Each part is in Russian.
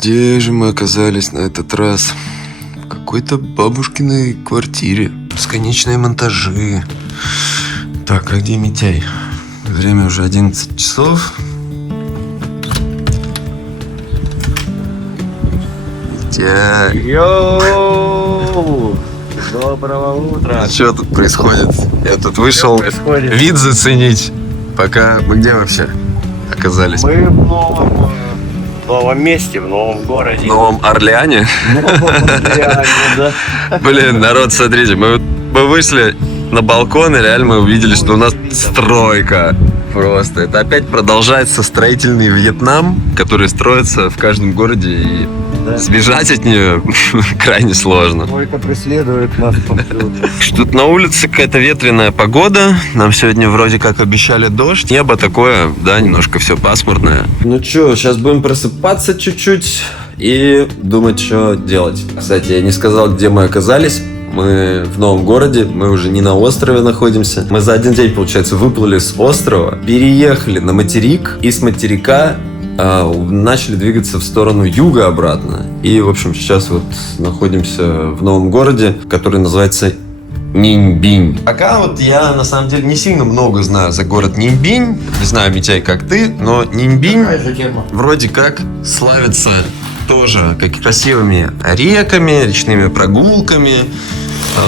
Где же мы оказались на этот раз? В какой-то бабушкиной квартире. Бесконечные монтажи. Так, а где Митяй? Время уже 11 часов. Митяй. Йоу! Доброго утра! Ну, что тут происходит? Я тут вышел вид заценить. Пока мы где вообще оказались? Мы в новом месте, в новом городе. В Новом Орлеане? Да. Блин, народ, смотрите, мы вышли на балкон, и реально мы увидели, что у нас стройка. Просто. Это опять продолжается строительный Вьетнам, который строится в каждом городе, и сбежать от нее крайне сложно. Стройка преследует нас повсюду. Что-то на улице какая-то ветреная погода. Нам сегодня вроде как обещали дождь. Небо такое, да, немножко все пасмурное. Ну что, сейчас будем просыпаться чуть-чуть и думать, что делать. Кстати, я не сказал, где мы оказались. Мы в новом городе, мы уже не на острове находимся. Мы за один день, получается, выплыли с острова, переехали на материк и с материка начали двигаться в сторону юга обратно. И, в общем, сейчас вот находимся в новом городе, который называется Ниньбинь. Пока вот я, на самом деле, не сильно много знаю за город Ниньбинь. Не знаю, Митяй, как ты, но Ниньбинь вроде как славится тоже как красивыми реками, речными прогулками,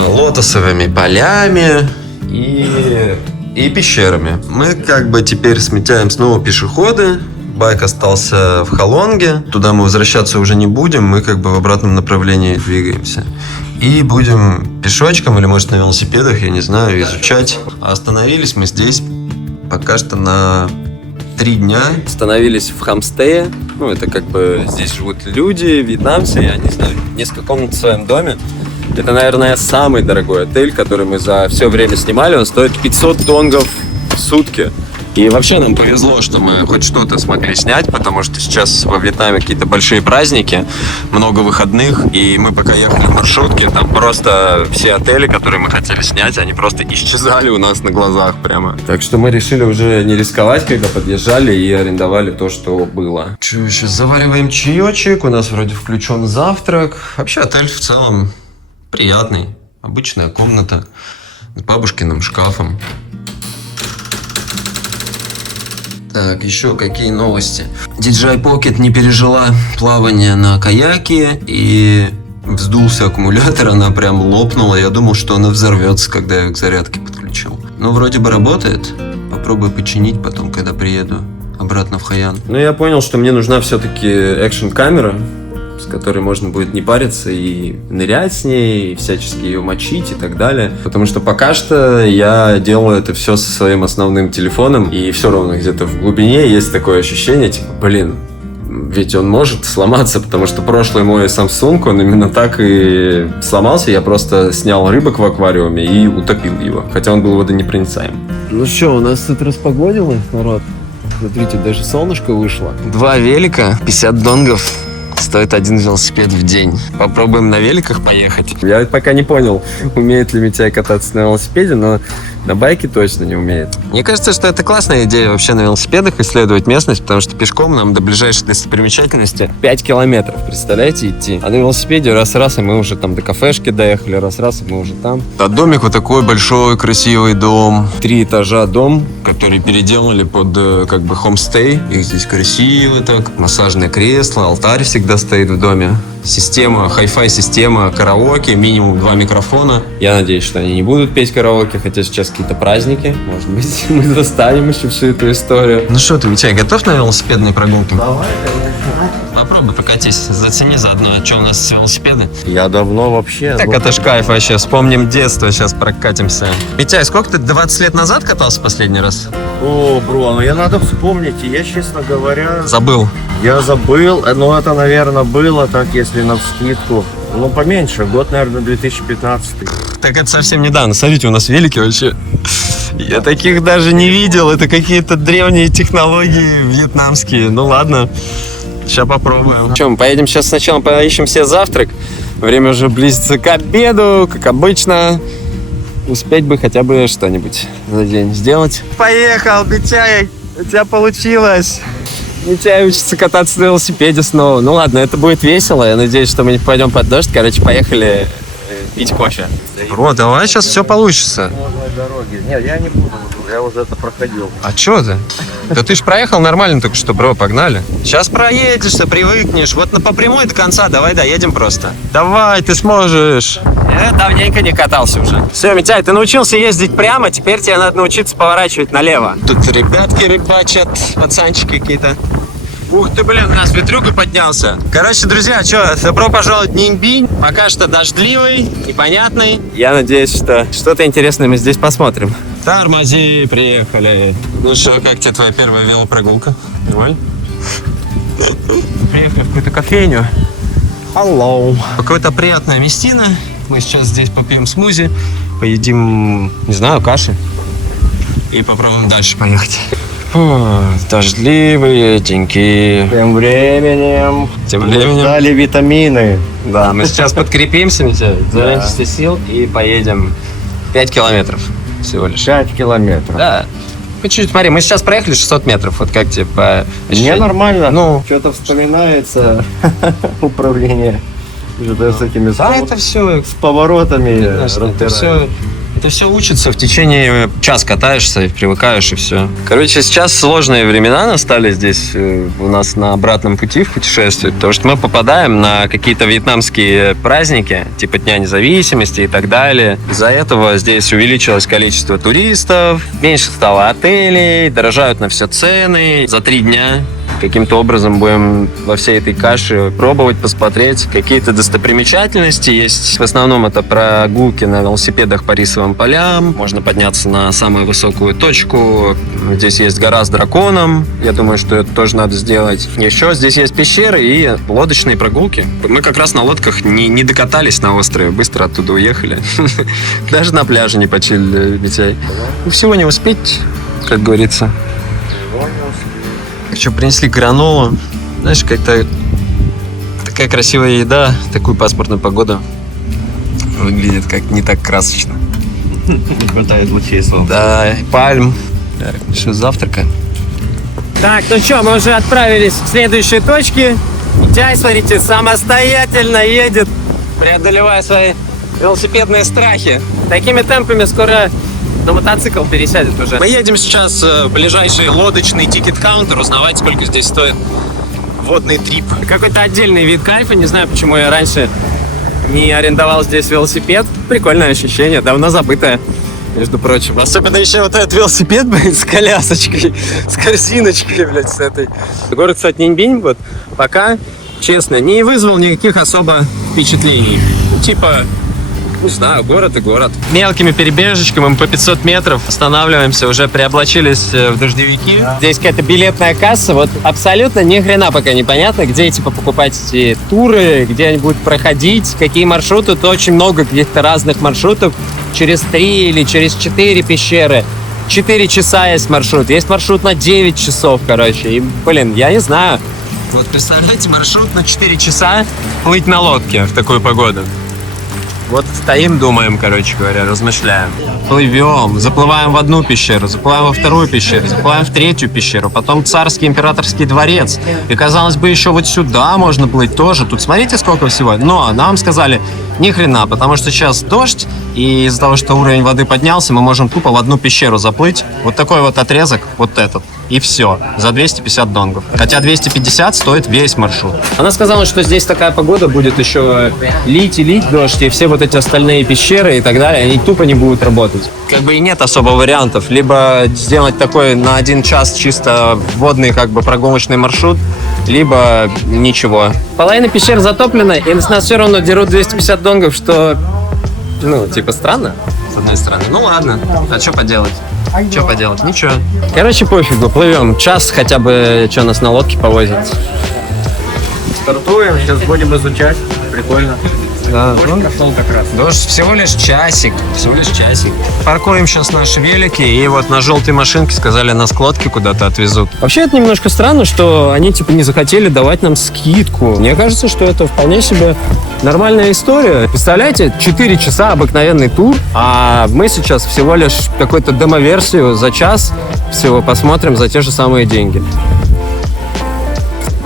лотосовыми полями и пещерами. Мы как бы теперь с Митяем снова пешеходы. Байк остался в Халонге. Туда мы возвращаться уже не будем. Мы как бы в обратном направлении двигаемся. И будем пешочком или, может, на велосипедах, я не знаю, изучать. Остановились мы здесь пока что на 3 дня. Остановились в Хамстее. Ну, это как бы здесь живут люди, вьетнамцы, я не знаю, несколько комнат в своем доме. Это, наверное, самый дорогой отель, который мы за все время снимали. Он стоит 500 донгов в сутки. И вообще нам повезло, что мы хоть что-то смогли снять, потому что сейчас во Вьетнаме какие-то большие праздники, много выходных, и мы пока ехали в маршрутке, там просто все отели, которые мы хотели снять, они просто исчезали у нас на глазах прямо. Так что мы решили уже не рисковать, когда подъезжали, и арендовали то, что было. Че, сейчас завариваем чаечек, у нас вроде включен завтрак. Вообще отель в целом приятный, обычная комната с бабушкиным шкафом. Так, еще какие новости? DJI Pocket не пережила плавание на каяке и вздулся аккумулятор, она прям лопнула. Я думал, что она взорвется, когда я ее к зарядке подключил. Но вроде бы работает. Попробую починить потом, когда приеду обратно в Хайян. Но я понял, что мне нужна все-таки экшн-камера, с которой можно будет не париться и нырять с ней, и всячески ее мочить и так далее. Потому что пока что я делаю это все со своим основным телефоном, и все равно где-то в глубине есть такое ощущение, типа, блин, ведь он может сломаться, потому что прошлый мой Samsung, он именно так и сломался. Я просто снял рыбок в аквариуме и утопил его, хотя он был водонепроницаемый. Ну что, у нас тут распогодило, народ. Смотрите, даже солнышко вышло. 2 велика, 50 донгов. Стоит 1 велосипед в день. Попробуем на великах поехать. Я пока не понял, умеет ли Митяй кататься на велосипеде, но на байке точно не умеет. Мне кажется, что это классная идея вообще на велосипедах исследовать местность, потому что пешком нам до ближайшей достопримечательности 5 километров, представляете, идти. А на велосипеде раз-раз, и мы уже там до кафешки доехали, раз-раз, и мы уже там. А домик вот такой большой, красивый дом. 3 этажа дом, который переделали под как бы хомстей. Их здесь красиво так. Массажное кресло, алтарь всегда стоит в доме. Система, хай-фай система, караоке, минимум 2 микрофона. Я надеюсь, что они не будут петь караоке, хотя сейчас какие-то праздники. Может быть, мы застанем еще всю эту историю. Ну что ты, Митяй, готов на велосипедные прогулки? Давай, конечно. Попробуй прокатись, зацени заодно, что у нас с велосипеды. Я давно вообще... Так это ж кайф вообще, вспомним детство, сейчас прокатимся. Митяй, сколько ты, 20 лет назад катался последний раз? О, бро, ну я надо вспомнить, и я, честно говоря... Забыл. Я забыл, но это, наверное, было так, если навскидку. Ну, поменьше, год, наверное, 2015. Так это совсем недавно. Смотрите, у нас велики вообще. Я таких даже не видел. Это какие-то древние технологии вьетнамские. Ну ладно, сейчас попробуем. Че, мы поедем сейчас сначала поищем себе завтрак. Время уже близится к обеду, как обычно. Успеть бы хотя бы что-нибудь за день сделать. Поехал, Митяй! У тебя получилось! Митяй учится кататься на велосипеде снова. Ну ладно, это будет весело. Я надеюсь, что мы не пойдем под дождь. Короче, поехали пить кофе. Бро, давай сейчас все получится. Дороги. Нет, я не буду, я уже это проходил. А чё ты? Да ты ж проехал нормально только что, бро, погнали. Сейчас проедешься, привыкнешь. Вот по прямой до конца, давай доедем просто. Давай, ты сможешь. Я давненько не катался уже. Все, Митяй, ты научился ездить прямо, теперь тебе надо научиться поворачивать налево. Тут ребятки рыбачат, пацанчики какие-то. Ух ты, блин, у нас ветрюга поднялся. Короче, друзья, что, добро пожаловать в Нинбинь. Пока что дождливый, непонятный. Я надеюсь, что что-то интересное мы здесь посмотрим. Тормози, приехали. Ну что, как тебе твоя первая велопрогулка? Нормально? Приехали в какую-то кофейню. Hello. Какое-то приятное местина. Мы сейчас здесь попьем смузи, поедим, не знаю, каши. И попробуем дальше поехать. Фу, дождливые деньки. Тем временем дали витамины. Да, мы сейчас подкрепимся, Митя, зарядимся сил и поедем 5 километров всего лишь. 5 километров. Да. Чуть-чуть, смотри, мы сейчас проехали 600 метров, вот как тебе по Мне ощущениям? нормально. Ну. Что-то вспоминается управление что-то с этими Да, это все, с поворотами. Это все учится в течение часа катаешься, и привыкаешь, и все. Короче, сейчас сложные времена настали здесь у нас на обратном пути в путешествии, потому что мы попадаем на какие-то вьетнамские праздники, типа Дня независимости и так далее. Из-за этого здесь увеличилось количество туристов, меньше стало отелей, дорожают на все цены. За 3 дня каким-то образом будем во всей этой каше пробовать, посмотреть. Какие-то достопримечательности есть. В основном это прогулки на велосипедах по рисовым полям. Можно подняться на самую высокую точку. Здесь есть гора с драконом. Я думаю, что это тоже надо сделать. Еще здесь есть пещеры и лодочные прогулки. Мы как раз на лодках не докатались на острове. Быстро оттуда уехали. Даже на пляже не почилили, Витяй. Всего не успеть, как говорится. Еще принесли гранолу. Знаешь, как-то такая красивая еда, такую пасмурную погоду выглядит как не так красочно. Не хватает лучей солнца. Да, и пальм. Так, еще завтрака. Так, ну что, мы уже отправились к следующей точке. Митяй, смотрите, самостоятельно едет, преодолевая свои велосипедные страхи. Такими темпами скоро на мотоцикл пересядет уже. Мы едем сейчас в ближайший лодочный тикет-каунтер, узнавать, сколько здесь стоит водный трип. Какой-то отдельный вид кайфа, не знаю, почему я раньше не арендовал здесь велосипед. Прикольное ощущение, давно забытое, между прочим. Особенно еще вот этот велосипед, блин, с колясочкой, с корзиночкой, блядь, с этой. Город, кстати, Нинбинь, вот, пока, честно, не вызвал никаких особо впечатлений. Типа, не знаю, город и город. Мелкими перебежечками мы по 500 метров останавливаемся, уже приоблачились в дождевики. Здесь какая-то билетная касса, вот абсолютно ни хрена пока непонятно, где типа покупать эти туры, где они будут проходить, какие маршруты. Тут очень много каких-то разных маршрутов, через 3 или через 4 пещеры. 4 часа есть маршрут на 9 часов, короче. И, блин, я не знаю. Вот представляете, маршрут на 4 часа плыть на лодке в такую погоду. Вот стоим, думаем, короче говоря, размышляем. Плывем, заплываем в одну пещеру, заплываем во вторую пещеру, заплываем в третью пещеру, потом царский императорский дворец. И, казалось бы, еще вот сюда можно плыть тоже. Тут смотрите, сколько всего. Но нам сказали, ни хрена, потому что сейчас дождь, и из-за того, что уровень воды поднялся, мы можем тупо в одну пещеру заплыть. Вот такой вот отрезок, вот этот. И все, за 250 донгов. Хотя 250 стоит весь маршрут. Она сказала, что здесь такая погода будет еще лить и лить дождь, и все вот эти остальные пещеры и так далее, они тупо не будут работать. Как бы и нет особо вариантов. Либо сделать такой на 1 час чисто вводный как бы прогулочный маршрут, либо ничего. Половина пещер затоплена, и с нас все равно дерут 250 донгов, что, ну, типа, странно. С одной стороны. Ну ладно, а что поделать? Что поделать? Ничего. Короче, пофигу, плывем. Час хотя бы, что нас на лодке повозит. Стартуем, сейчас будем изучать. Прикольно. Да, Дождь пошел как раз. Дождь всего лишь часик. Всего лишь часик. Паркуем сейчас наши велики, и вот на желтой машинке сказали, нас к лодке куда-то отвезут. Вообще, это немножко странно, что они, типа, не захотели давать нам скидку. Мне кажется, что это вполне себе нормальная история. Представляете, 4 часа обыкновенный тур, а мы сейчас всего лишь какую-то демо-версию за час всего посмотрим за те же самые деньги.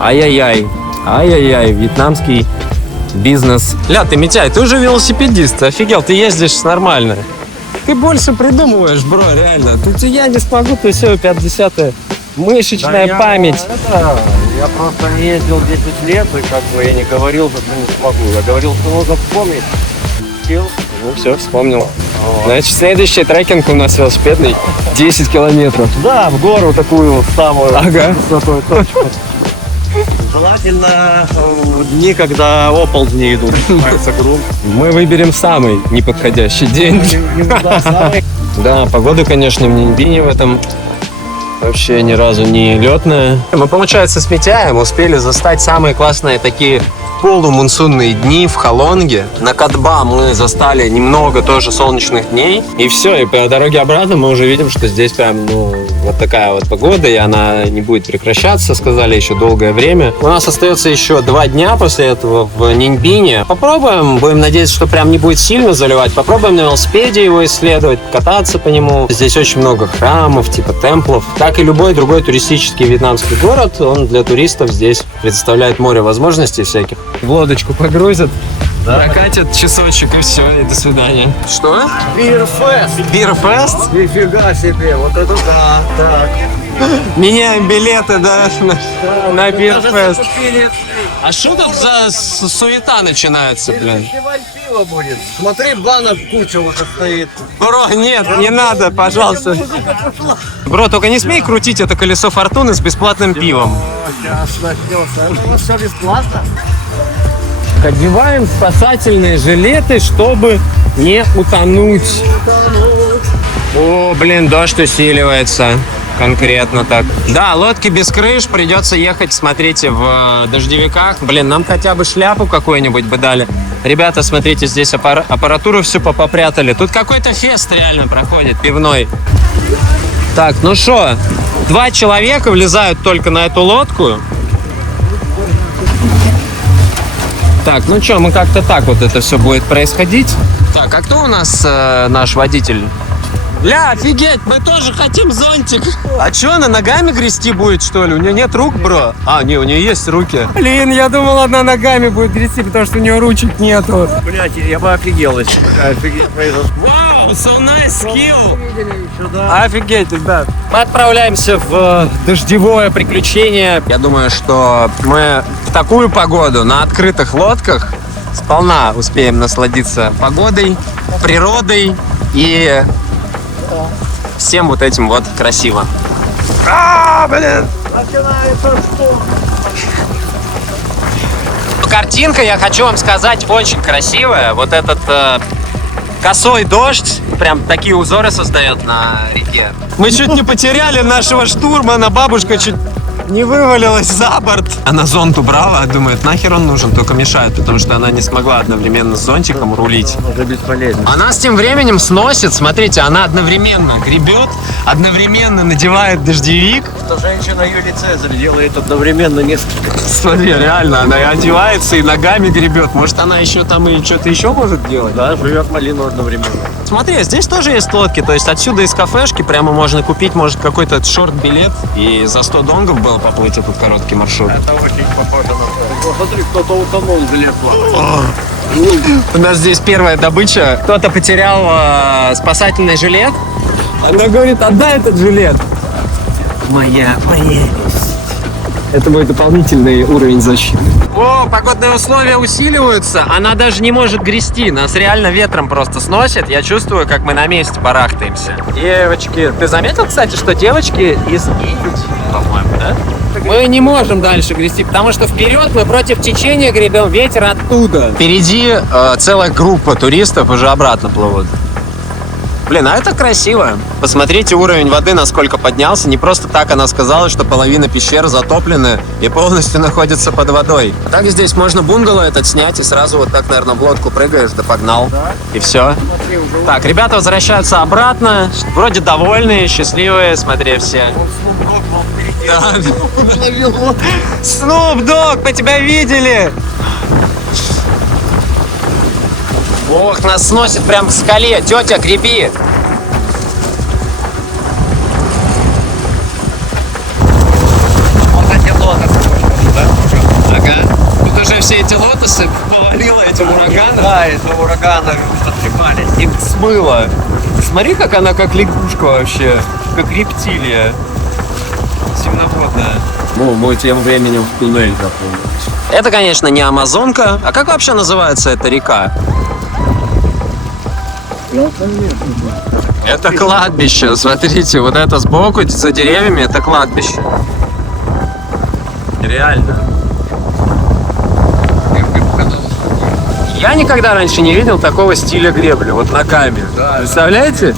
Ай-яй-яй. Ай-яй-яй, вьетнамский бизнес. Ля, ты, Митяй, ты уже велосипедист, офигел, ты ездишь нормально. Ты больше придумываешь, бро, реально. Тут я не смогу, ты все, 50-е. Мышечная память. Я просто не ездил 10 лет, и как бы я не говорил, что не смогу. Я говорил, что нужно вспомнить. Ну все, вспомнил. Значит, следующий трекинг у нас велосипедный. 10 километров. Да, в гору такую самую. Ага. Высокую точку. Желательно в дни, когда оползни идут. Грунт. Мы выберем самый неподходящий день. Да, погода, конечно, в Нинбине в этом вообще ни разу не летная. Мы, получается, с Митяем успели застать самые классные такие полумонсунные дни в Халонге. На Катба мы застали немного тоже солнечных дней. И все, и по дороге обратно мы уже видим, что здесь прям, вот такая вот погода, и она не будет прекращаться, сказали, еще долгое время. У нас остается еще 2 дня после этого в Нинбине. Попробуем, будем надеяться, что прям не будет сильно заливать. Попробуем на велосипеде его исследовать, кататься по нему. Здесь очень много храмов, типа темплов. Как и любой другой туристический вьетнамский город, он для туристов здесь предоставляет море возможностей всяких. В лодочку погрузят, прокатят часочек и все, и до свидания. Что? Бирфест! Бирфест? Нифига себе, вот это да, так. Меняем билеты, да, на Бирфест. А что тут за суета начинается, блин? Фестиваль пива будет. Смотри, банок куча уже стоит. Бро, нет, не надо, пожалуйста. Бро, только не смей крутить это колесо фортуны с бесплатным пивом. Сейчас начнется. Ну, все бесплатно. Одеваем спасательные жилеты, чтобы не утонуть. О, блин, дождь усиливается. Конкретно так. Да, лодки без крыш, придется ехать, смотрите, в дождевиках. Блин, нам хотя бы шляпу какую-нибудь бы дали. Ребята, смотрите, здесь аппаратуру всю попрятали. Тут какой-то фест реально проходит, пивной. Так, ну что, 2 человека влезают только на эту лодку. Так, ну что, мы как-то так вот это все будет происходить. Так, а кто у нас наш водитель? Бля, офигеть, мы тоже хотим зонтик. А что, она ногами грести будет, что ли? У нее нет рук, бро? А, не, у нее есть руки. Блин, я думал, она ногами будет грести, потому что у нее ручек нету. Блять, я бы офигел, если такая офигеть произошла. Вау, so nice skill. Офигеть, ребят. Мы отправляемся в дождевое приключение. Я думаю, что мы в такую погоду на открытых лодках сполна успеем насладиться погодой, природой и всем вот этим вот красиво. Блин! Картинка, я хочу вам сказать, очень красивая. Вот этот косой дождь прям такие узоры создает на реке. Мы чуть не потеряли нашего штурмана, бабушка чуть не вывалилась за борт. Она зонт убрала, думает, нахер он нужен, только мешает, потому что она не смогла одновременно с зонтиком рулить. Уже бесполезно. Она с тем временем сносит, смотрите, она одновременно гребет, одновременно надевает дождевик. Что женщина Юлий Цезарь делает одновременно несколько. Смотри, реально, она и одевается, и ногами гребет. Может, она еще там и что-то еще может делать? Да, жует малину одновременно. Смотри, здесь тоже есть лодки, то есть отсюда из кафешки прямо можно купить, может, какой-то шорт-билет, и за 100 донгов было поплыть этот короткий маршрут. Это очень похоже на то. Смотри, кто-то утонул в залез плавать. У нас здесь первая добыча. Кто-то потерял спасательный жилет. Она говорит, отдай этот жилет. Моя прелесть. Это мой дополнительный уровень защиты. О, погодные условия усиливаются. Она даже не может грести. Нас реально ветром просто сносит. Я чувствую, как мы на месте барахтаемся. Девочки, ты заметил, кстати, что девочки из Индии, по-моему, да? Мы не можем дальше грести, потому что вперед мы против течения гребем, ветер оттуда. Впереди целая группа туристов уже обратно плывут. Блин, а это красиво. Посмотрите, уровень воды насколько поднялся. Не просто так она сказала, что половина пещер затоплены и полностью находится под водой. Так здесь можно бунгало этот снять и сразу вот так, наверное, в лодку прыгаешь, да погнал. И все. Так, ребята возвращаются обратно. Вроде довольные, счастливые, смотри, все. Снуп Дог, мы тебя видели! Ох, нас сносит прям к скале. Тетя, греби. Вот эти лодок, да? все эти лотосы повалило этим ураганом. Да, из-за урагана отсыпались. И смыло. Смотри, как она как лягушка вообще, как рептилия земноводная. Ну, мы тем временем в туннель заходим. Это, конечно, не Амазонка. А как вообще называется эта река? Это кладбище. Смотрите, вот это сбоку, за деревьями, это кладбище. Реально. Я никогда раньше не видел такого стиля гребли, вот ногами. Представляете?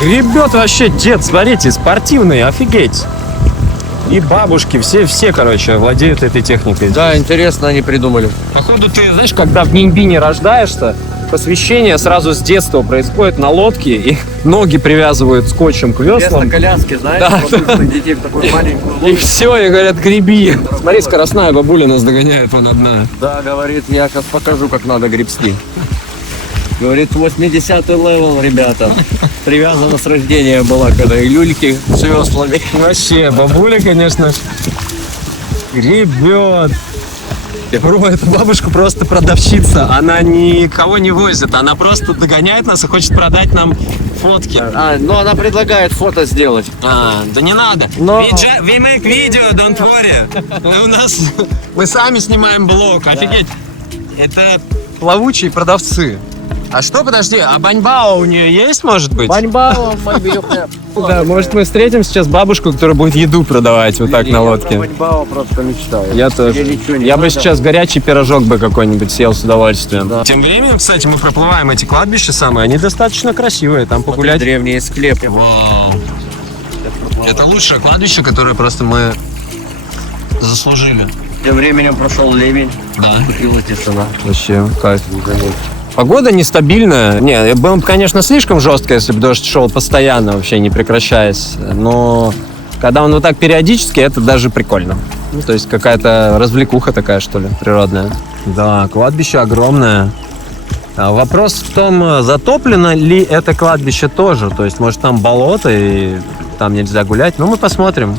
Гребет вообще дед, смотрите, спортивный, офигеть. И бабушки, все, короче, владеют этой техникой. Да, интересно они придумали. Походу, ты знаешь, когда в Нинбине рождаешься, посвящение сразу с детства происходит на лодке, и ноги привязывают скотчем к веслам. коляски, знаешь, Да, подвесных детей в такую маленькую И все, и говорят, греби. Смотри, скоростная бабуля нас догоняет, вон одна. Да, говорит, я сейчас покажу, как надо гребсти. Говорит, 80-й левел, ребята. Привязана с рождения была, когда и люльки с веслами. Вообще, бабуля, конечно, гребет. Бро, эта бабушка просто продавщица. Она никого не возит. Она просто догоняет нас и хочет продать нам фотки. Ну она предлагает фото сделать. Да не надо. Но- We make video, don't worry. У нас... Мы сами снимаем блог. Офигеть. Это плавучие продавцы. А что, подожди, а баньбао у нее есть, может быть? Баньбао, мобильный. Да, может, мы встретим сейчас бабушку, которая будет еду продавать вот так на лодке. Баньбао просто мечтаю. Я тоже. Или ничего не Я бы надо. сейчас горячий пирожок бы какой-нибудь съел с удовольствием. Тем временем, кстати, мы проплываем эти кладбища самые. Они достаточно красивые. Там погулять. Древние склепы. Вау. Это лучшее кладбище, которое просто мы заслужили. Тем временем прошел ливень. Да. Купила тишина. Вообще, кайф. Погода нестабильная. Не, было бы, конечно, слишком жестко, если бы дождь шел постоянно, вообще не прекращаясь. Но когда он вот так периодически, это даже прикольно. Ну, то есть какая-то развлекуха такая, что ли, природная. Да, кладбище огромное. А вопрос в том, затоплено ли это кладбище тоже. То есть, может, там болото и там нельзя гулять. Ну, мы посмотрим.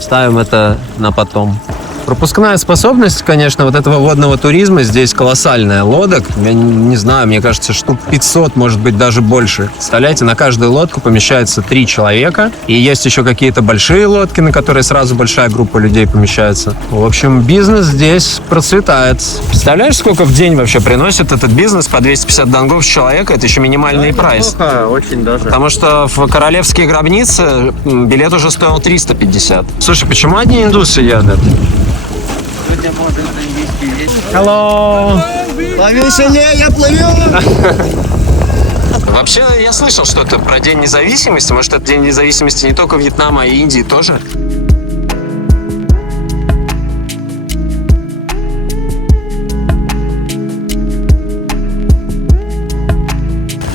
Ставим это на потом. Пропускная способность, конечно, вот этого водного туризма здесь колоссальная. Лодок, я не знаю, мне кажется, штук 500, может быть, даже больше. Представляете, на каждую лодку помещается 3 человека. И есть еще какие-то большие лодки, на которые сразу большая группа людей помещается. В общем, бизнес здесь процветает. Представляешь, сколько в день вообще приносит этот бизнес по 250 донгов с человека? Это еще минимальный прайс. Очень даже. Потому что в королевские гробницы билет уже стоил 350. Слушай, почему одни индусы едут? Hello. Повеселее, я плыву! Вообще, я слышал что-то про День независимости. Может, это День независимости не только Вьетнама, а и Индии тоже?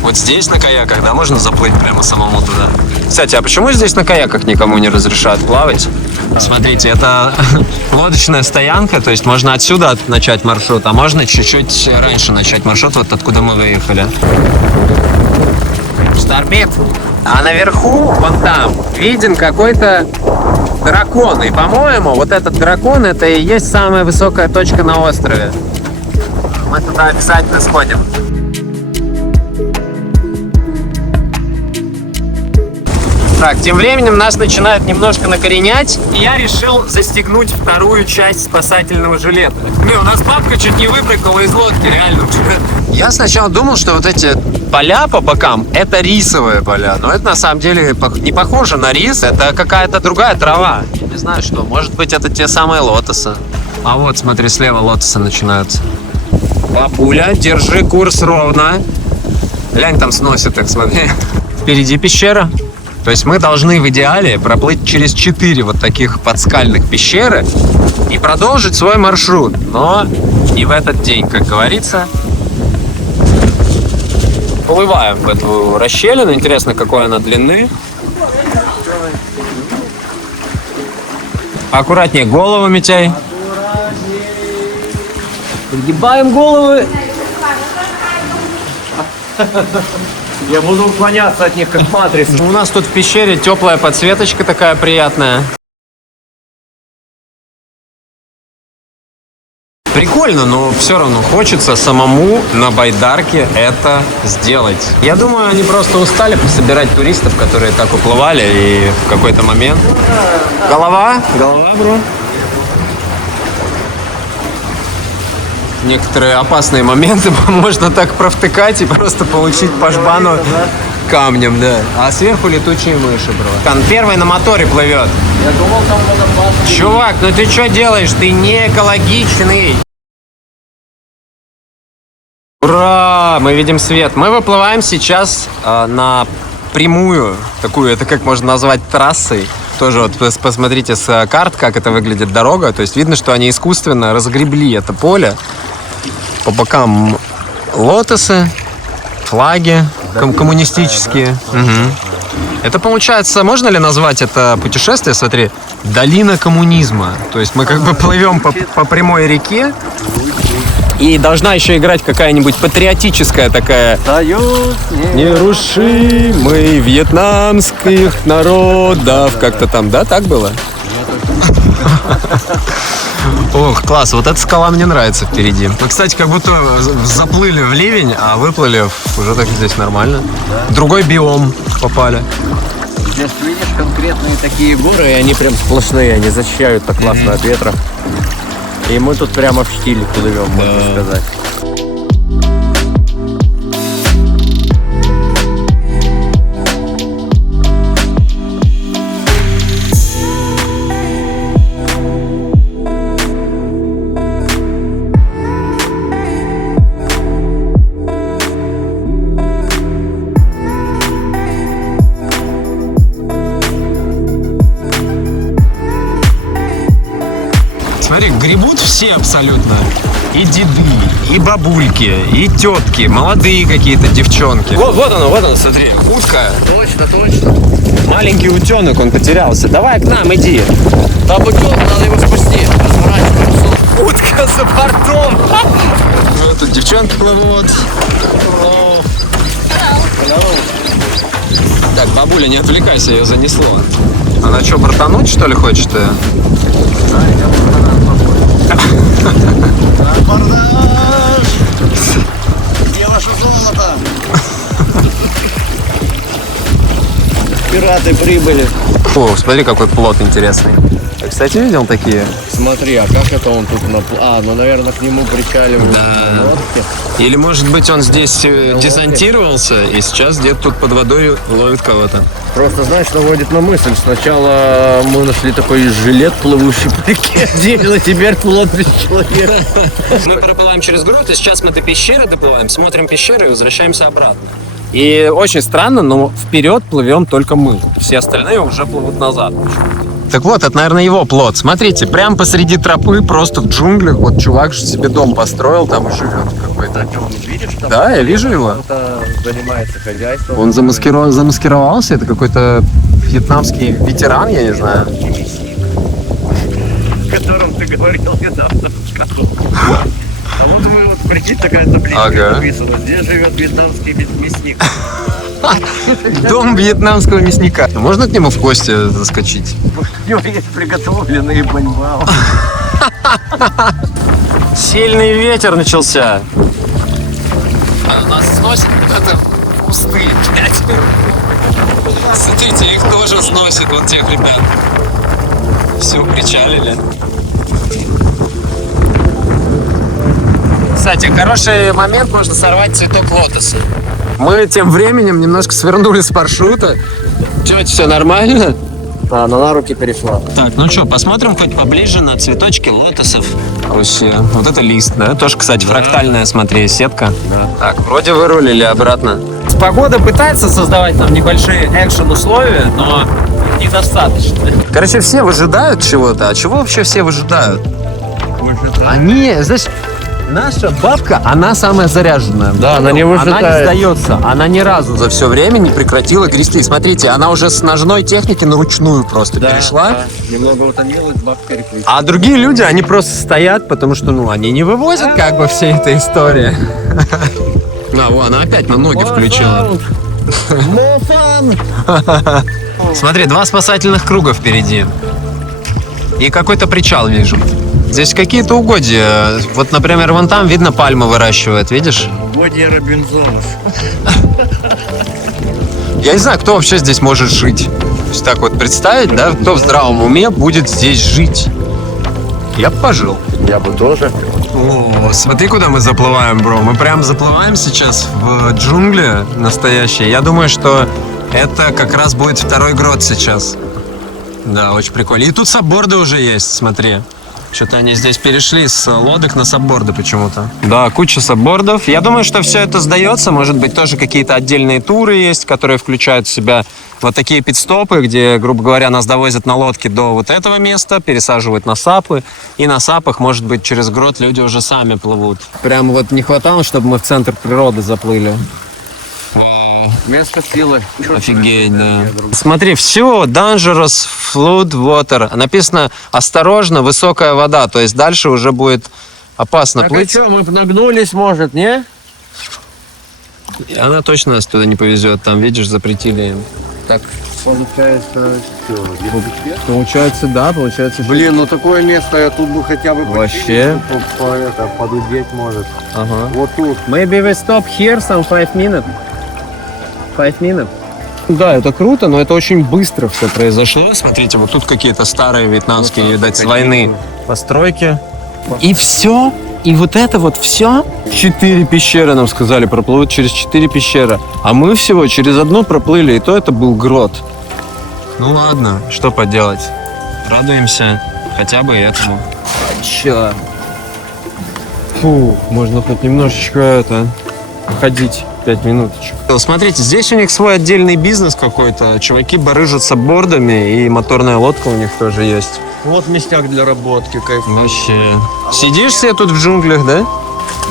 Вот здесь на каяках, да, можно заплыть прямо самому туда. Кстати, а почему здесь на каяках никому не разрешают плавать? Смотрите, это лодочная стоянка, то есть можно отсюда начать маршрут, а можно чуть-чуть раньше начать маршрут, вот откуда мы выехали. Штормит. А наверху, вон там, виден какой-то дракон. И, по-моему, вот этот дракон, это и есть самая высокая точка на острове. Мы туда обязательно сходим. Так, тем временем нас начинают немножко накоренять, и я решил застегнуть вторую часть спасательного жилета. У нас папка чуть не выпрыгнула из лодки, реально. Я сначала думал, что вот эти поля по бокам — это рисовые поля, но это на самом деле не похоже на рис, это какая-то другая трава. Я не знаю что, может быть, это те самые лотосы. А вот, смотри, слева лотосы начинаются. Папуля, держи курс ровно. Глянь, там сносит, так смотри. Впереди пещера. То есть мы должны в идеале проплыть через 4 вот таких подскальных пещеры и продолжить свой маршрут. Но не в этот день, как говорится. Плываем в эту расщелину. Интересно, какой она длины. Аккуратнее голову, Митяй. Подгибаем головы. Я буду уклоняться от них, как матрица. У нас тут в пещере теплая подсветочка такая приятная. Прикольно, но все равно хочется самому на байдарке это сделать. Я думаю, они просто устали пособирать туристов, которые так уплывали, и в какой-то момент... Голова, бро. Некоторые опасные моменты можно так провтыкать и просто получить по жбану камнем, да. А сверху летучие мыши, бро. Он первый на моторе плывет. Я думал, там водопад. Чувак, ну ты что делаешь? Ты не экологичный. Ура! Мы видим свет. Мы выплываем сейчас на прямую такую, это как можно назвать трассой. Тоже вот посмотрите с карт, как это выглядит дорога. То есть видно, что они искусственно разгребли это поле. По бокам лотосы, флаги коммунистические. Угу. Это получается, можно ли назвать это путешествие, смотри, долина коммунизма. То есть мы как бы плывем по прямой реке. И должна еще играть какая-нибудь патриотическая такая нерушимый вьетнамских народов. Как-то там, да, так было? Ох, класс, вот эта скала мне нравится впереди. Мы, кстати, как будто заплыли в ливень, а выплыли уже так здесь нормально. Другой биом попали. Здесь видишь конкретные такие горы, и они прям сплошные, они защищают так классно от ветра. И мы тут прямо в штиле плывем, можно сказать. Смотри, гребут все абсолютно. И деды, и бабульки, и тетки, молодые какие-то девчонки. Вот оно, смотри, утка. Точно. Маленький утенок, он потерялся. Давай к нам, иди. Там утенок, надо его спасти. Разворачиваемся. Утка за бортом. Вот тут девчонки плывут. Так, бабуля, не отвлекайся, ее занесло. Она что, бортануть, что ли, хочет? Где ваше золото? Пираты прибыли. О, смотри, какой плот интересный. Ты, кстати, видел такие? Смотри, а как это он тут ну, наверное, к нему причаливают на лодке. Или, может быть, он здесь десантировался и сейчас где-то тут под водой ловит кого-то. Просто, знаешь, наводит на мысль. Сначала мы нашли такой жилет, плывущий по реке, а теперь плот без человека. Мы проплываем через грот, и сейчас мы до пещеры доплываем, смотрим пещеру и возвращаемся обратно. И очень странно, но вперед плывем только мы. Все остальные уже плывут назад. Так вот, это, наверное, его плот. Смотрите, прям посреди тропы, просто в джунглях, вот чувак же себе дом построил там и живет какой-то. Видишь, там Да, я вижу его. кто-то занимается хозяйством. Он замаскировался, это какой-то вьетнамский ветеран, я не знаю. О котором ты говорил недавно. А вот мы вот, прикинь, такая табличка написана. Здесь живет вьетнамский мясник. Дом вьетнамского мясника. Можно к нему в гости заскочить? У него есть приготовленные бальбао. Сильный ветер начался. Нас сносит куда-то в кусты. Смотрите, их тоже сносит, вот тех ребят. Все, причалили. Кстати, хороший момент, можно сорвать цветок лотоса. Мы тем временем немножко свернули с маршрута. Тетя, все нормально? А, она на руки перешла. Так, ну что, посмотрим хоть поближе на цветочки лотосов. Вообще, вот это лист, да? Тоже, кстати, фрактальная, смотри, сетка. Да. Так, вроде вырулили обратно. Погода пытается создавать нам небольшие экшен-условия, но недостаточно. Короче, все выжидают чего-то. А чего вообще все выжидают? Они, знаешь, наша бабка, она самая заряженная. Да, она не выжидает. Она не сдается. Она ни разу за все время не прекратила грести. Смотрите, она уже с ножной техники на ручную просто перешла. Да. Немного утомилась, бабка переключилась. А другие люди, они просто стоят, потому что, ну, они не вывозят как бы всей этой истории. На, вон, она опять на ноги включила. Смотри, 2 спасательных круга впереди. И какой-то причал вижу. Здесь какие-то угодья. Вот, например, вон там видно, пальмы выращивают, видишь? Угодья Робинзонов. Я не знаю, кто вообще здесь может жить. То есть так вот представить, да, кто в здравом уме будет здесь жить. Я бы пожил. Я бы тоже. О, смотри, куда мы заплываем, бро. Мы прям заплываем сейчас в джунгли настоящие. Я думаю, что это как раз будет второй грот сейчас. Да, очень прикольно. И тут сабборды уже есть, смотри. Что-то они здесь перешли с лодок на сабборды почему-то. Да, куча саббордов. Я думаю, что все это сдается. Может быть, тоже какие-то отдельные туры есть, которые включают в себя вот такие пит-стопы, где, грубо говоря, нас довозят на лодке до вот этого места, пересаживают на сапы. И на сапах, может быть, через грот люди уже сами плывут. Прям вот не хватало, чтобы мы в центр природы заплыли. Вау. Место силы. Офигеть, да. Смотри, все, dangerous flood water. Написано осторожно, высокая вода. То есть дальше уже будет опасно Так плыть. а что, мы нагнулись, может, не? И она точно нас туда не повезет. Там, видишь, запретили им. Так, получается, что? Получается, да, получается. Блин, ну такое место, я тут бы хотя бы Вообще. подудеть может. Ага. Вот тут. Maybe we stop here some 5 minutes. 5 minutes. Да, это круто, но это очень быстро все произошло. Смотрите, вот тут какие-то старые вьетнамские, видать, с войны постройки. И все. И вот это вот все. 4 пещеры нам сказали проплывут через 4 пещеры. А мы всего через одну проплыли, и то это был грот. Ну ладно, что поделать. Радуемся хотя бы этому. Чё? Фу, можно хоть немножечко ходить 5 минуточек. Смотрите, здесь у них свой отдельный бизнес какой-то. Чуваки барыжат саббордами, и моторная лодка у них тоже есть. Вот местняк для работки, кайф. Вообще. Сидишь себе тут в джунглях, да?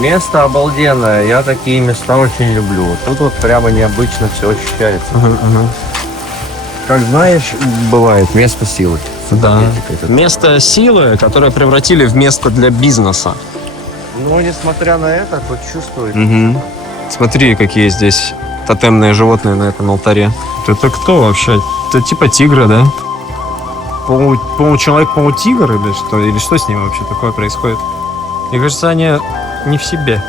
Место обалденное, я такие места очень люблю. Вот тут вот прямо необычно все ощущается. Как знаешь, бывает место силы. Да. Место силы, которое превратили в место для бизнеса. Но несмотря на это, хоть чувствует. Угу. Смотри, какие здесь тотемные животные на этом алтаре. Это кто вообще? Это типа тигра, да? Человек-полутигр или что? Или что с ним вообще такое происходит? Мне кажется, они не в себе.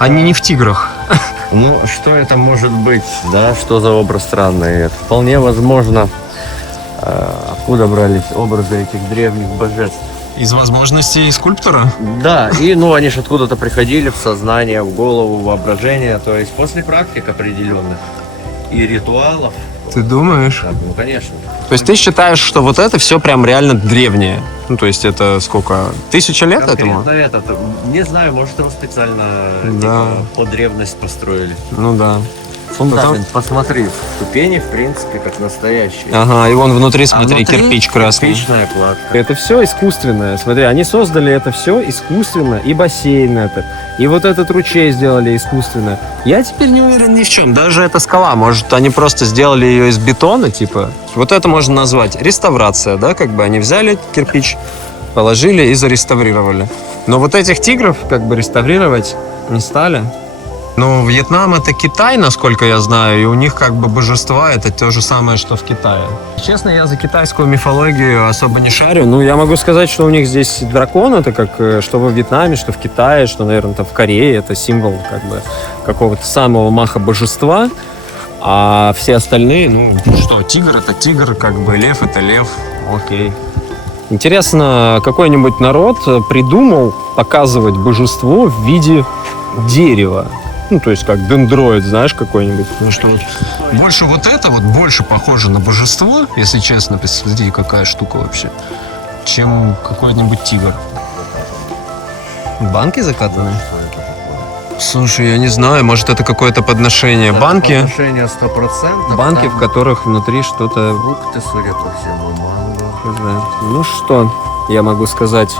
Они не в тиграх. Ну, что это может быть, да? Что за образ странный? Это вполне возможно, откуда брались образы этих древних божеств. Из возможностей скульптора? Да, и ну они же откуда-то приходили в сознание, в голову, в воображение. То есть после практик определенных и ритуалов. Ты думаешь? Да, ну, конечно. То есть ты считаешь, что вот это все прям реально древнее? Ну, то есть это сколько? 1000 лет этому? Конкретно это, не знаю, может его специально Да. типа, под древность построили. Ну да. Фундамент, посмотри, ступени в принципе как настоящие. Ага, и вон внутри, смотри, внутри кирпич красный. Кирпичная кладка. Это все искусственное. Смотри, они создали это все искусственно. И бассейн этот, и вот этот ручей сделали искусственно. Я теперь не уверен ни в чем. Даже эта скала, может, они просто сделали ее из бетона, типа. Вот это можно назвать реставрация, да, как бы они взяли кирпич, положили и зареставрировали. Но вот этих тигров как бы реставрировать не стали. Ну, Вьетнам — это Китай, насколько я знаю, и у них как бы божества — это то же самое, что в Китае. Честно, я за китайскую мифологию особо не шарю. Ну, я могу сказать, что у них здесь дракон — это как что во Вьетнаме, что в Китае, что, наверное, там в Корее. Это символ как бы какого-то самого маха божества. А все остальные, ну, что, тигр — это тигр, как бы лев — это лев. Окей. Интересно, какой-нибудь народ придумал показывать божество в виде дерева. Ну, то есть как дендроид, знаешь, какой-нибудь. Ну, что вот больше вот это вот больше похоже на божество, если честно, посмотрите, какая штука вообще, чем какой-нибудь тигр. Банки закатаны? Слушай, я не знаю, может, это какое-то подношение. Банки, Подношение 100%. банки, в там которых внутри что-то... фрукты, судя по всему, манго. Ну что я могу сказать?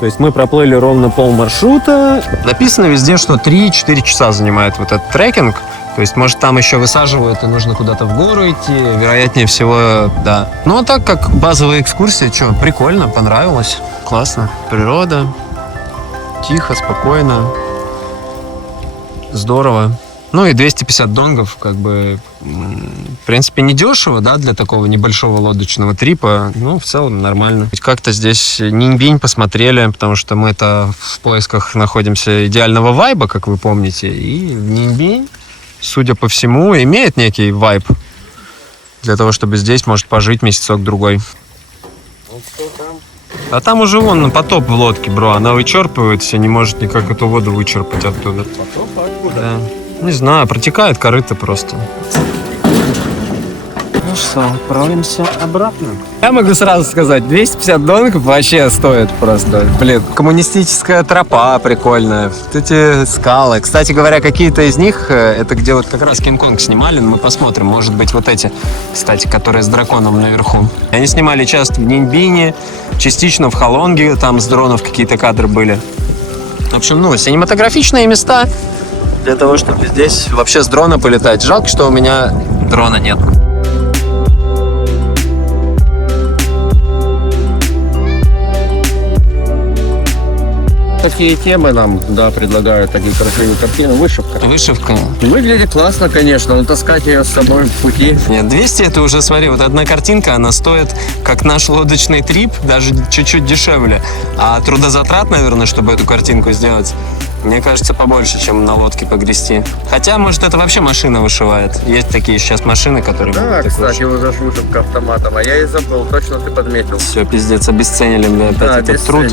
То есть мы проплыли ровно полмаршрута. Написано везде, что 3-4 часа занимает вот этот трекинг. То есть, может, там еще высаживают, и нужно куда-то в гору идти. Вероятнее всего, да. Ну, а так как базовая экскурсия, что, прикольно, понравилось. Классно. Природа. Тихо, спокойно. Здорово. Ну и 250 донгов, как бы, в принципе, недешево, да, для такого небольшого лодочного трипа. Ну, в целом нормально. Как-то здесь Нинь-Бинь посмотрели, потому что мы-то в поисках находимся идеального вайба, как вы помните. И Нинь-Бинь, судя по всему, имеет некий вайб для того, чтобы здесь, может, пожить месяцок-другой. А там уже вон потоп в лодке, бро. Она вычерпывается, не может никак эту воду вычерпать оттуда. Потом откуда? Да. Не знаю, протекает корыто просто. Ну что, отправимся обратно. Я могу сразу сказать, 250 донгов вообще стоит просто. Блин, коммунистическая тропа прикольная. Вот эти скалы. Кстати говоря, какие-то из них, это где вот как раз Кинг-Конг снимали, мы посмотрим. Может быть, вот эти, кстати, которые с драконом наверху. Они снимали часто в Нинь-Бине, частично в Халонге, там с дронов какие-то кадры были. В общем, ну, синематографичные места для того, чтобы здесь вообще с дрона полетать. Жалко, что у меня дрона нет. Такие темы нам, да, предлагают, такие красивые картины. Вышивка. Вышивка. Выглядит классно, конечно, но таскать ее с собой в пути. Нет, 200 это уже, смотри, вот одна картинка, она стоит, как наш лодочный трип, даже чуть-чуть дешевле. А трудозатрат, наверное, чтобы эту картинку сделать, мне кажется, побольше, чем на лодке погрести. Хотя, может, это вообще машина вышивает. Есть такие сейчас машины, которые... Да, кстати, уже вышивка автоматом, а я и забыл, точно ты подметил. Все, пиздец, обесценили мне опять этот труд.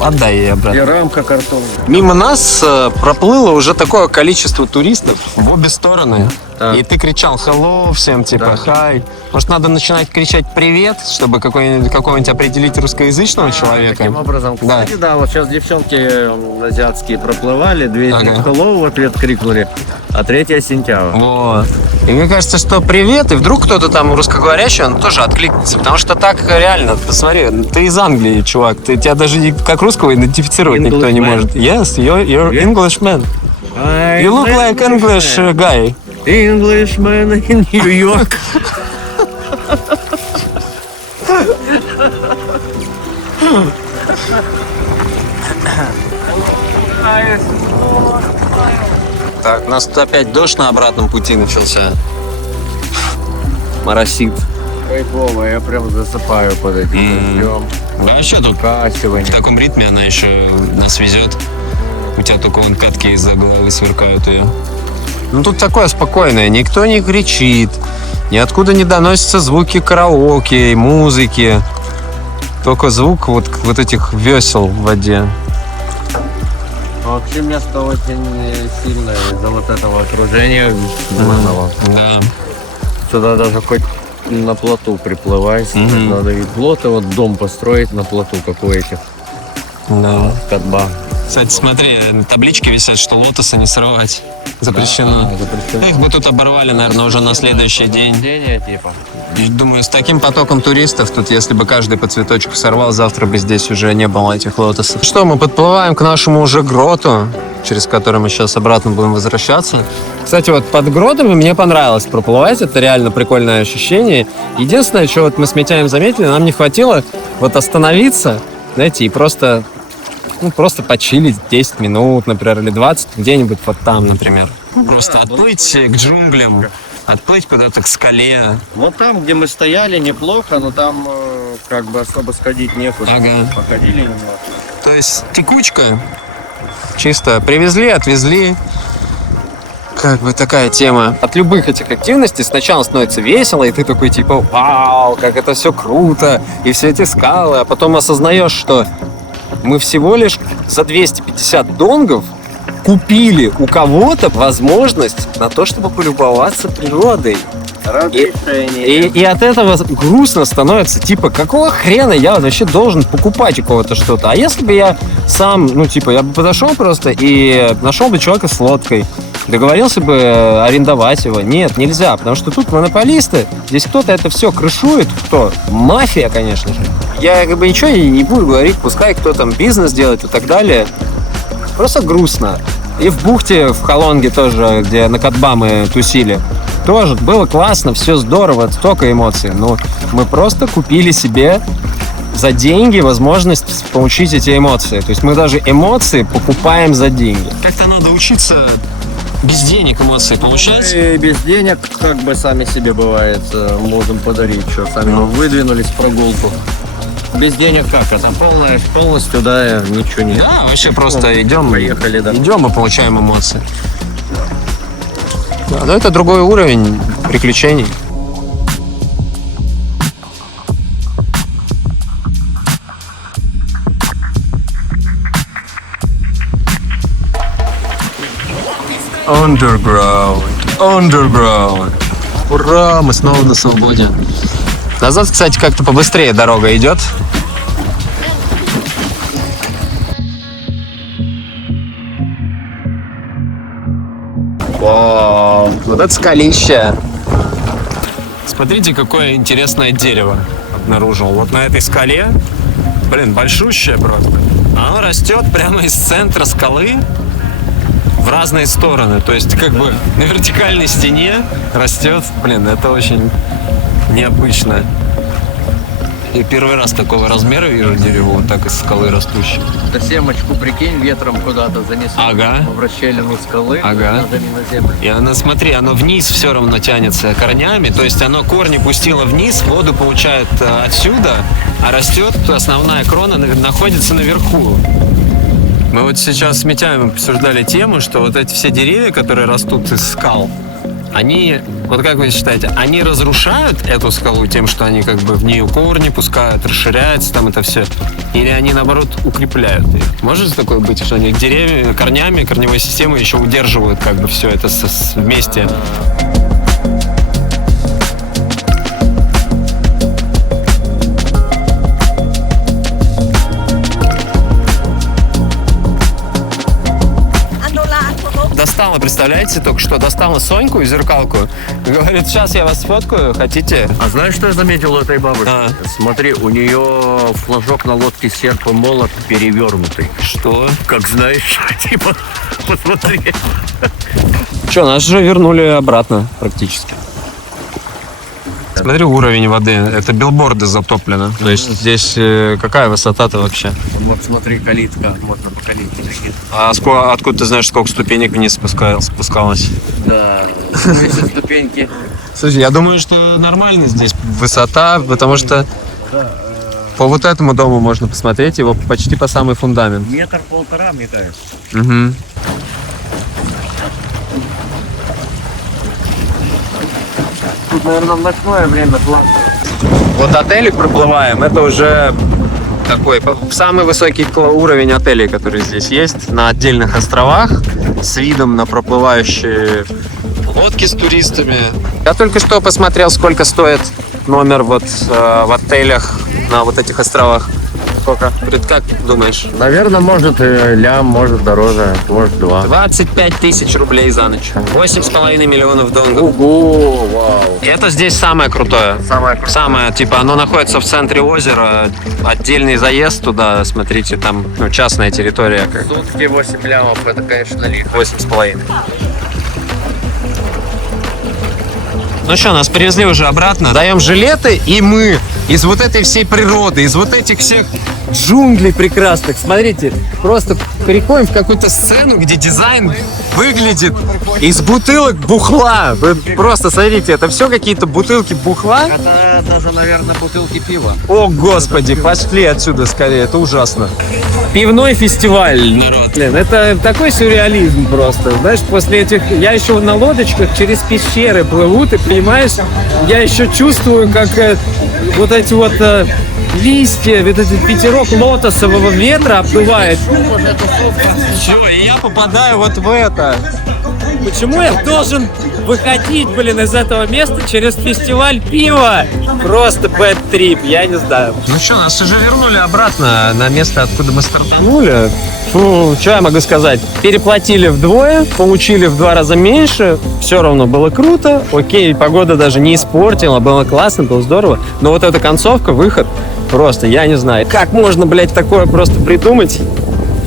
Отдай ей обратно. И рамка картонная. Мимо нас проплыло уже такое количество туристов в обе стороны. Да. И ты кричал «hello» всем, типа Да. «хай». Может, надо начинать кричать «привет», чтобы какого-нибудь определить русскоязычного человека? Таким образом. Да. Кстати, да, вот сейчас девчонки азиатские проплывали, две из них Ага. hello в ответ крикнули, а третья сентябрь. Вот. И мне кажется, что привет, и вдруг кто-то там русскоговорящий, он тоже откликнется. Потому что так реально, посмотри, ты из Англии, чувак. Тебя даже как русского идентифицировать никто не Englishman. может. Yes, you're Englishman. You look like English guy. Englishman in New York. Так, у нас тут опять дождь на обратном пути начался. Моросит. Кайфово, я прям засыпаю под этим дождем. Да, что тут? Качивание. В таком ритме она еще нас везет. У тебя только вон катки из-за головы сверкают ее. Ну тут такое спокойное, никто не кричит, ниоткуда не доносятся звуки караоке и музыки. Только звук вот этих весел в воде. Вообще место очень сильное из-за вот этого окружения горного. Да. Сюда даже хоть на плоту приплывай, надо ведь плот, и вот дом построить на плоту, как у этих Да. Катба. Кстати, смотри, таблички висят, что лотосы не срывать. Запрещено. Запрещено. Их бы тут оборвали, наверное, уже на следующий день. Типа. И думаю, с таким потоком туристов, тут если бы каждый по цветочку сорвал, завтра бы здесь уже не было этих лотосов. Что, мы подплываем к нашему уже гроту, через который мы сейчас обратно будем возвращаться. Кстати, вот под гротами мне понравилось проплывать, это реально прикольное ощущение. Единственное, что вот мы с Митяем заметили, нам не хватило вот остановиться, знаете, и просто почилить 10 минут, например, или 20, где-нибудь вот там, например. Просто отплыть к джунглям, отплыть куда-то к скале. Вот там, где мы стояли, неплохо, но там как бы особо сходить некуда. Ага. Походили немного. То есть текучка, чисто привезли, отвезли. Как бы такая тема. От любых этих активностей сначала становится весело, и ты такой типа вау, как это все круто, и все эти скалы, а потом осознаешь, что мы всего лишь за 250 донгов купили у кого-то возможность на то, чтобы полюбоваться природой. И от этого грустно становится, типа, какого хрена я вообще должен покупать у кого-то что-то? А если бы я сам, я бы подошел просто и нашел бы человека с лодкой, договорился бы арендовать его? Нет, нельзя, потому что тут монополисты, здесь кто-то это все крышует, кто? Мафия, конечно же. Я как бы ничего не буду говорить, пускай кто там бизнес делает и так далее. Просто грустно. И в бухте, в Халонге тоже, где на Катба мы тусили, тоже было классно, все здорово, столько эмоций. Но мы просто купили себе за деньги возможность получить эти эмоции. То есть мы даже эмоции покупаем за деньги. Как-то надо учиться без денег эмоции получается? И без денег, как бы сами себе бывает, можем подарить, что сами выдвинулись в прогулку. Без денег как? Это полностью, да, ничего не... Да, вообще просто идем, Поехали, да. идем и получаем эмоции. Да, но это другой уровень приключений. Underground. Ура, мы снова на свободе. Назад, кстати, как-то побыстрее дорога идет. Вау, вот это скалище. Смотрите, какое интересное дерево обнаружил. Вот на этой скале, блин, большущее просто. Оно растет прямо из центра скалы в разные стороны. То есть, как бы на вертикальной стене растет. Блин, это очень необычно. Я первый раз такого размера вижу дерево, вот так из скалы растущее. Да семечку, прикинь, ветром куда-то занесло. Ага. В расщелину скалы. Ага. Надо не на землю. И оно, смотри, оно вниз все равно тянется корнями, то есть оно корни пустило вниз, воду получает отсюда, а растет, основная крона находится наверху. Мы вот сейчас с Митяем обсуждали тему, что вот эти все деревья, которые растут из скал, они, вот как вы считаете, они разрушают эту скалу тем, что они как бы в нее корни пускают, расширяются там это все, или они наоборот укрепляют ее? Может такое быть, что они деревьями, корнями, корневой системой еще удерживают как бы все это вместе? Достала, представляете, только что достала Соньку и зеркалку. Говорит, сейчас я вас сфоткаю, хотите? А знаешь, что я заметил у этой бабушки? Да. Смотри, у нее флажок на лодке серп и молот перевернутый. Что? Как знаешь, типа, посмотри. Что, нас же вернули обратно практически. Смотри, уровень воды. Это билборды затоплено. То есть здесь какая высота-то вообще? Вот смотри, калитка, можно по калитке зайти. А откуда ты знаешь, сколько ступенек вниз спускалось? Да, все ступеньки. Слушай, я думаю, что нормально здесь высота, потому что по вот этому дому можно посмотреть, его почти по самый фундамент. 1,5 метра, мне кажется. Угу. Тут, наверное, в ночное время классно. Вот отелик проплываем, это уже такой самый высокий уровень отелей, который здесь есть, на отдельных островах, с видом на проплывающие лодки с туристами. Я только что посмотрел, сколько стоит номер вот в отелях на вот этих островах. Сколько? Как думаешь? Наверное, может лям, может дороже, может 2. 25 тысяч рублей за ночь. 8,5 миллионов долларов. Ого, вау. И это здесь самое крутое. Самое, типа, оно находится в центре озера, отдельный заезд туда, смотрите, там частная территория. Сутки 8 лямов, это, конечно, лихо. 8,5. Ну что, нас привезли уже обратно. Даем жилеты, и мы из вот этой всей природы, из вот этих всех джунглей прекрасных, смотрите, просто переходим в какую-то сцену, где дизайн выглядит из бутылок бухла. Вы просто смотрите, это все какие-то бутылки бухла. Это даже, наверное, бутылки пива. О, господи, пошли отсюда скорее, это ужасно. Пивной фестиваль, народ. Блин, это такой сюрреализм просто. Знаешь, после этих... Я еще на лодочках через пещеры плыву, ты понимаешь? Я еще чувствую, как вот эти вот листья, вот этот ветерок лотосового ветра обдувает. Все, и я попадаю вот в это. Почему я должен выходить, блин, из этого места через фестиваль пива? Просто bad trip, я не знаю. Ну что, нас уже вернули обратно на место, откуда мы стартанули. Фу, что я могу сказать? Переплатили вдвое, получили в 2 раза меньше, все равно было круто. Окей, погода даже не испортила, было классно, было здорово. Но вот эта концовка, выход, просто, я не знаю. Как можно, блядь, такое просто придумать?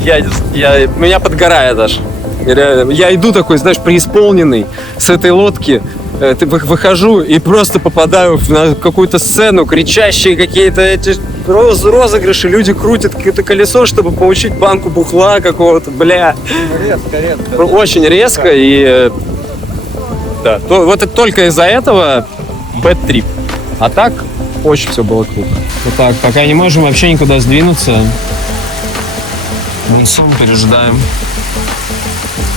Меня подгорает даже. Я иду такой, знаешь, преисполненный с этой лодки выхожу и просто попадаю на какую-то сцену, кричащие какие-то эти розыгрыши, люди крутят какое-то колесо, чтобы получить банку бухла какого-то, бля. Резко. Очень резко и... Да, вот это только из-за этого bad trip. А так, очень все было круто. Вот так, пока не можем вообще никуда сдвинуться. Мунсон пережидаем.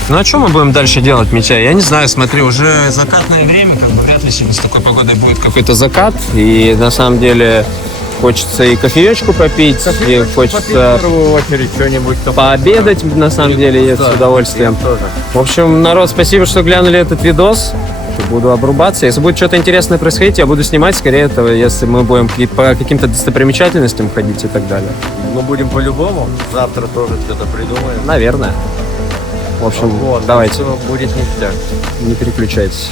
Ну а что мы будем дальше делать, Митя? Я не знаю, смотри, уже закатное время, как бы вряд ли сегодня с такой погодой будет какой-то закат. И на самом деле хочется и кофеечку попить, и хочется В первую очередь что-нибудь пообедать, на самом деле, есть с удовольствием. тоже. В общем, народ, спасибо, что глянули этот видос. Буду обрубаться. Если будет что-то интересное происходить, я буду снимать скорее этого, если мы будем по каким-то достопримечательностям ходить и так далее. Мы будем по-любому. Завтра тоже что-то придумаем. Наверное. В общем, Вот, давайте, всё будет ништяк. не переключайтесь.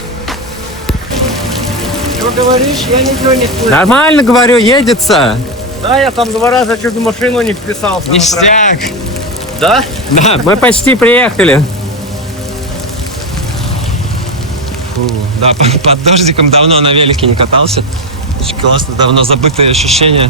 Что говоришь? Я ничего не слышу. Нормально говорю, едется. Да, я там 2 раза чуть в машину не вписался. Ништяк. Да? Да, мы почти приехали. Фу, да, под дождиком давно на велике не катался. Очень классно, давно забытые ощущения.